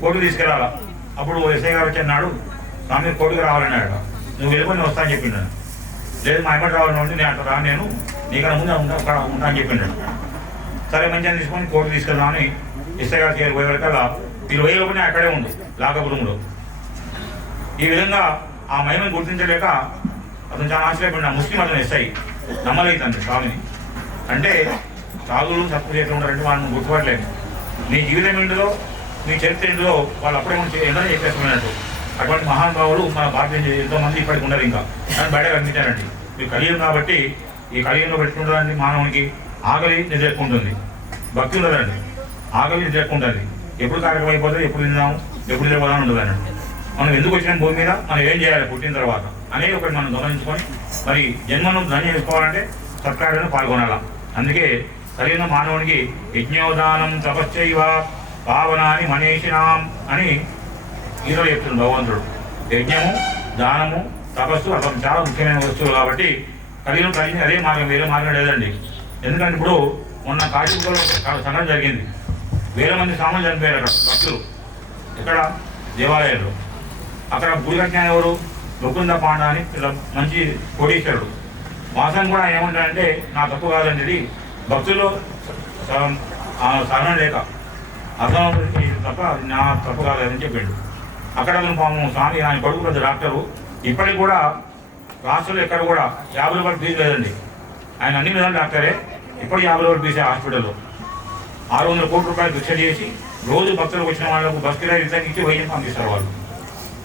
Court తీసుకెళ్ళాలా. అప్పుడు SI గారు వచ్చి అన్నాడు, స్వామి కోర్టుకు రావాలన్నాడు. నువ్వు వెళ్ళిపోయి వస్తా అని చెప్పిండు. లేదు మా అమ్మటి రావాలని ఉంటే నేను అట్లా రా, నేను నీకన్నా ముందు ఉంటా అని చెప్పిండు. సరే మంచిగా తీసుకొని కోర్టు తీసుకెళ్దామని ఎస్ఐ గారు పోయేవరకల్లా వీళ్ళు పోయేలోపనే అక్కడే ఉండు లాకప్ రూమ్లో. ఈ విధంగా ఆ మహిమను గుర్తించలేక అతను చాలా ఆశ్చర్యపడిన. ముస్లిం అతను ఎస్ఐ నమ్మలేదండి స్వామిని. అంటే సాధువులు తప్పు చేస్తూ ఉంటారంటే వాళ్ళని గుర్తుపట్టలేదు. నీ జీవితం ఏంటిదో నీ చరిత్ర ఏంటిదో వాళ్ళు అప్పుడే ఎంతో చెప్పేస్తున్నట్టు. అటువంటి మహానుభావులు మన భారతదేశం ఎంతోమంది ఇప్పటికి ఉండరు, ఇంకా అని బయట కనిపించారండి. ఇది కలియుగం కాబట్టి ఈ కలియుగంలో పెట్టుకుంటారండి మానవునికి ఆకలి నిద్ర ఎక్కువ ఉంటుంది, భక్తి ఉండదండి. ఆకలి నిద్ర ఎక్కువ ఉంటుంది. ఎప్పుడు కార్యక్రమం అయిపోతుంది, ఎప్పుడు తిందాం, ఎప్పుడు నిద్రపోదాం ఉండదండి. మనం ఎందుకు వచ్చిన భూమి మీద మనం ఏం చేయాలి పుట్టిన తర్వాత అనేది ఒకటి మనం గమనించుకొని మరి జన్మను ధన్యం చేసుకోవాలంటే సత్కార్యంలో పాల్గొనాలా. అందుకే కలిగిన మానవునికి యజ్ఞోదానం తపశ్చైవ పావనాని మనీషినాం అని ఈరోజు చెప్తుంది భగవంతుడు. యజ్ఞము, దానము, తపస్సు అతను చాలా ముఖ్యమైన వస్తువులు కాబట్టి కలిగిన అదే మార్గం, వేరే మార్గం లేదండి. ఎందుకంటే ఇప్పుడు మొన్న కాశీలో సంఘటన జరిగింది. వేల మంది సామాన్లు చనిపోయారు అక్కడ భక్తులు. ఇక్కడ దేవాలయంలో అక్కడ గుడి కట్టిన ఎవరు? ముకుంద పాండ అని మంచి కోటీశ్వరుడు. వాసన కూడా ఏమంటాడంటే నా తప్పు కాదండి, భక్తుల్లో సహనం లేక అర్థం తప్ప నా తప్పు కాదని చెప్పాడు. అక్కడ అతను పాము స్వామి ఆయన కొడుకు పెద్ద డాక్టరు. ఇప్పటికి కూడా రాష్ట్రంలో ఎక్కడ కూడా 50 రూపాయలు ఫీజు లేదండి. ఆయన అన్ని విధాలు డాక్టరే. ఇప్పుడు 50 రూపాయలు ఫీజే హాస్పిటల్లో. 600 కోట్ల రూపాయలు భిక్ష చేసి రోజు భక్తులకు వచ్చిన వాళ్ళకు బస్ కిరాయి రిటర్న్ ఇచ్చి వైద్యం పంపిస్తారు వాళ్ళు.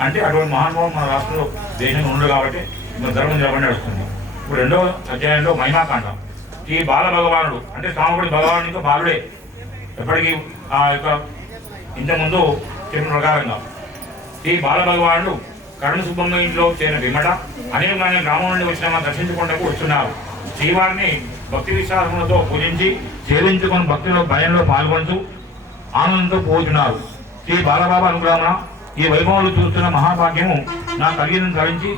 అంటే అటువంటి మహానుభావం మన రాష్ట్రంలో దేశంలో ఉండదు కాబట్టి మన ధర్మం నిలబడి నడుస్తుంది. ఇప్పుడు 2వ అధ్యాయంలో మహిమాకాండం. ఈ బాల భగవానుడు అంటే స్వామిపడి భగవానుడితో బాలుడే. ఎప్పటికీ ఆ యొక్క ఇంతకుముందు చెప్పిన ప్రకారంగా ఈ బాల భగవానుడు కరుణ సుబ్బమ్మ ఇంట్లో చేరిన విమట అనేకమైన గ్రామం నుండి వచ్చిన దర్శించుకుంటూ వస్తున్నారు. శ్రీవారిని భక్తి విశ్వాసములతో పూజించి సేవించుకుని భక్తిలో భయంలో పాల్గొంటూ ఆనందంతో పోతున్నారు. శ్రీ బాలబాబా అనుగ్రహమున ఈ వైభవాలు చూస్తున్న మహాభాగ్యము నా కలిగిన ధరించి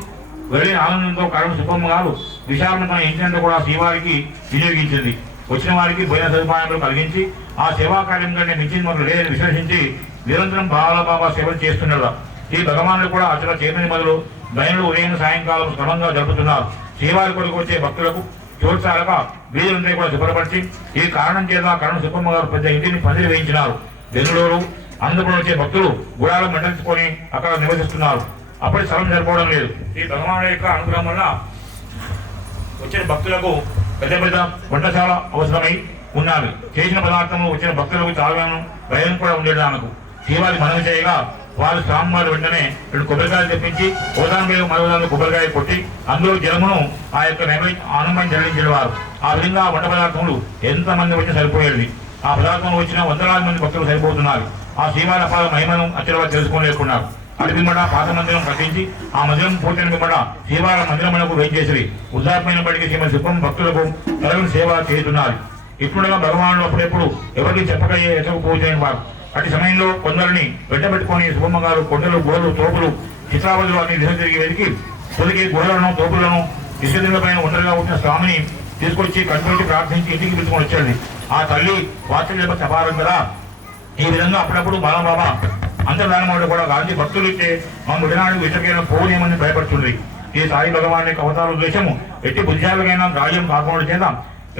వెళ్ళిన ఆనందంతో కరుణ సుబ్బమ్మ గారు విశాలను తన ఇంటినంతా కూడా శ్రీవారికి వినియోగించింది. వచ్చిన వారికి భోజన సదుపాయాలు కలిగించి ఆ సేవా కార్యం కంటే మించింది మనకు లేదని విశ్లేషించి నిరంతరం బాలబాబా సేవలు చేస్తున్నారు. ఈ భగవానుడు కూడా అచల చేతని మొదలు బయలు ఉదయం సాయంకాలం క్రమంగా జరుపుతున్నారు. శ్రీవారి కొరకు వచ్చే భక్తులకు చోట్సాలక వీధులంటే కూడా శుభ్రపరిచి ఈ కారణం చేత కరుణ సుబ్బమ్మ గారు పెద్ద ఇంటిని పందిరి వేయించినారు. బెంగళూరు అందులో వచ్చే భక్తులు గుడాలు మండలించుకొని అక్కడ నివసిస్తున్నారు. అప్పటి స్థలం సరిపోవడం లేదు. ఈ భగవానుడి యొక్క అనుగ్రహం వల్ల వచ్చిన భక్తులకు పెద్ద పెద్ద వంటశాల అవసరమై ఉన్నవి. చేసిన పదార్థము వచ్చిన భక్తులకు చాలా భయం కూడా ఉండేదానికి శ్రీవారి మనవి చేయగా వారు స్వామివారు వెంటనే 2 కొబ్బరికాయలు తెప్పించి ఓదాన మీద మరోదాన్ని కొబ్బరికాయ కొట్టి అందులో జలమును ఆ యొక్క ఆనందం జల్లించిన వారు. ఆ విధంగా వంట పదార్థములు ఎంతమంది వచ్చి సరిపోయేది. ఆ పదార్థం వచ్చిన వందలాది మంది భక్తులు సరిపోతున్నారు. ఆ శ్రీవారి అపార మహిమను అచ్చరవారు తెలుసుకోలేకున్నారు. అటు పిమ్మట పాత మందిరం కట్టించి ఆ మందిరం పూర్తయిన పిమ్మట శ్రీవారి మందిరములకు వేయించేసి ఉద్దాత్మైనప్పటికీ శ్రీమతి సుబ్బమ్మ భక్తులకు తరగని సేవ చేస్తున్నారు. ఇప్పుడుగా భగవానుడు అప్పుడెప్పుడు ఎవరికి చెప్పకయ్యే ఎచ్చకపోతే వారు. అటు సమయంలో కొందరిని వెంటబెట్టుకుని సుబ్బమ్మ గారు కొండలు, గోడలు, తోపులు, చిత్రావతులు అన్ని దిశ తిరిగి వెతికి తొలికి గోడలను, తోపులను పైన ఒంటరిగా ఉంచిన స్వామిని తీసుకొచ్చి కట్టుబడి ప్రార్థించి ఇంటికి పిలుచుకొని వచ్చేది. ఆ తల్లి వాత్సల్య అపారం కదా. ఈ విధంగా అప్పుడప్పుడు బాలబాబా అంతర్ధానముడు కూడా గాంధీ భక్తులు ఇచ్చే మా ముడినాడు విషకైన పోనీయమని భయపడుతుంది. ఈ సాయి భగవాన్ యొక్క అవతార ఉద్దేశము ఎట్టి బుద్ధిశాలకైనా గాయం కాకుండా చేత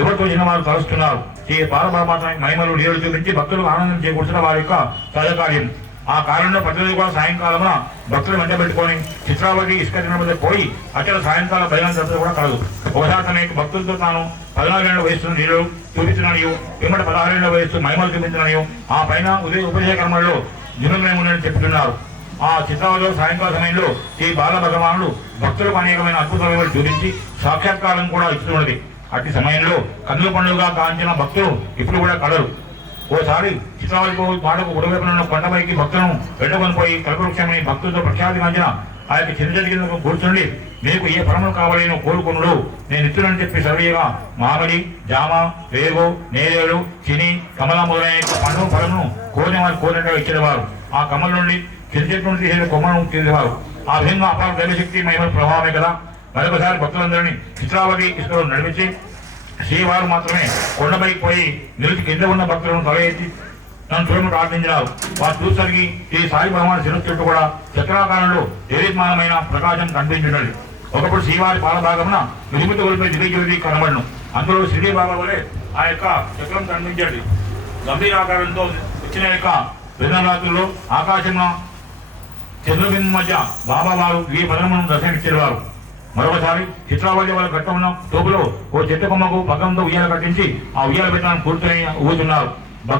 ఎవరితో చిన్న వారు కలుస్తున్నారు. ఈ బాలబాబా మహిమలు నీరు చూపించి భక్తులకు ఆనందం చేకూర్చిన వారి యొక్క సహకార్యం. ఆ కాలంలో ప్రతిరోజు కూడా సాయంకాలమున భక్తులు వెంటబెట్టుకొని చిత్రావతి ఇసుక మధ్య పోయి అక్కడ సాయంకాలం బయలుదేరి జరుగుతూ కూడా కలదు. ఒకసారి తన యొక్క భక్తులతో తాను 14 ఏళ్ల వయస్సును నీరు చూపించిననియు వెంబడ 16 ఏళ్ల వయస్సు మహిమలు చూపించిననియు ఆ పైన ఉపజయ కర్మల్లో నిమగ్నమని చెప్తున్నారు. ఆ చిత్రావతిలో సాయంకాల సమయంలో ఈ బాల భగవానుడు భక్తులకు అనేకమైన అద్భుతమైన చూపించి సాక్షాత్కారం కూడా ఇస్తున్నది. అట్టి సమయంలో కన్నుల పండుగగా కాంచిన భక్తులు ఇప్పుడు కూడా కలరు. ఓసారి చిత్రావతిలో పాటకు ఉడవైపున కొండపైకి భక్తులను వెంటకొని పోయి కల్పవృక్షమని భక్తులతో ప్రఖ్యాతి కాంచిన ఆ యొక్క చిరుజటి కింద కూర్చుండి మీకు ఏ ఫలములు కావాలేనో కోరుకున్నాడు నేను ఇచ్చునని చెప్పి సర్వేగా మామిడి, జామ, రేగు, నేరేడు, చిని, కమల మొదలైన పండుగ ఫలమును కోరిన వారు కోరినట్టుగా ఇచ్చేవారు. ఆ కమల నుండి చిరుచెట్టు నుండి తీసిన కొమ్మను తీసేవారు. ఆ విధంగా అపార దైవశక్తి మహిమ ప్రభావమే కదా. మరొకసారి భక్తులందరినీ చిత్రావతి ఇసుకలో నడిపించి శ్రీవారు మాత్రమే కొండపైకి పోయి నిలిచి కింద ఉన్న భక్తులను తల ఎత్తి నన్ను చూడమని ప్రార్థించినారు. వారు చూసరికి ఈ సాయి భగవాన్ శిరస్సు చుట్టూ కూడా చక్రాకారంలో దేదీప్మానమైన ప్రకాశం కనిపించినది. ఒకప్పుడు శ్రీవారి పాలభాగమున నిర్మిత గొలిపే దివ్యజ్యోతి కనబడును. అందులో శ్రీ బాబా వలె ఆ యొక్క చక్రం కనిపించేది. గంభీరాకారంతో వచ్చిన యొక్క విధానాతుల్లో ఆకాశంలో చంద్రబింబం మధ్య బాబా వారు ఈ పదనమును దర్శనమిచ్చేవారు. మరొకసారి చిత్రావళి వాళ్ళ ఘట్టం ఉన్న తోపులో ఓ చెట్టు కొమ్మకు పగ్గంతో ఉయ్యాల కట్టించి ఆ ఉయ్యాల పెట్టడానికి కూర్చొని ఊగుతున్నారు.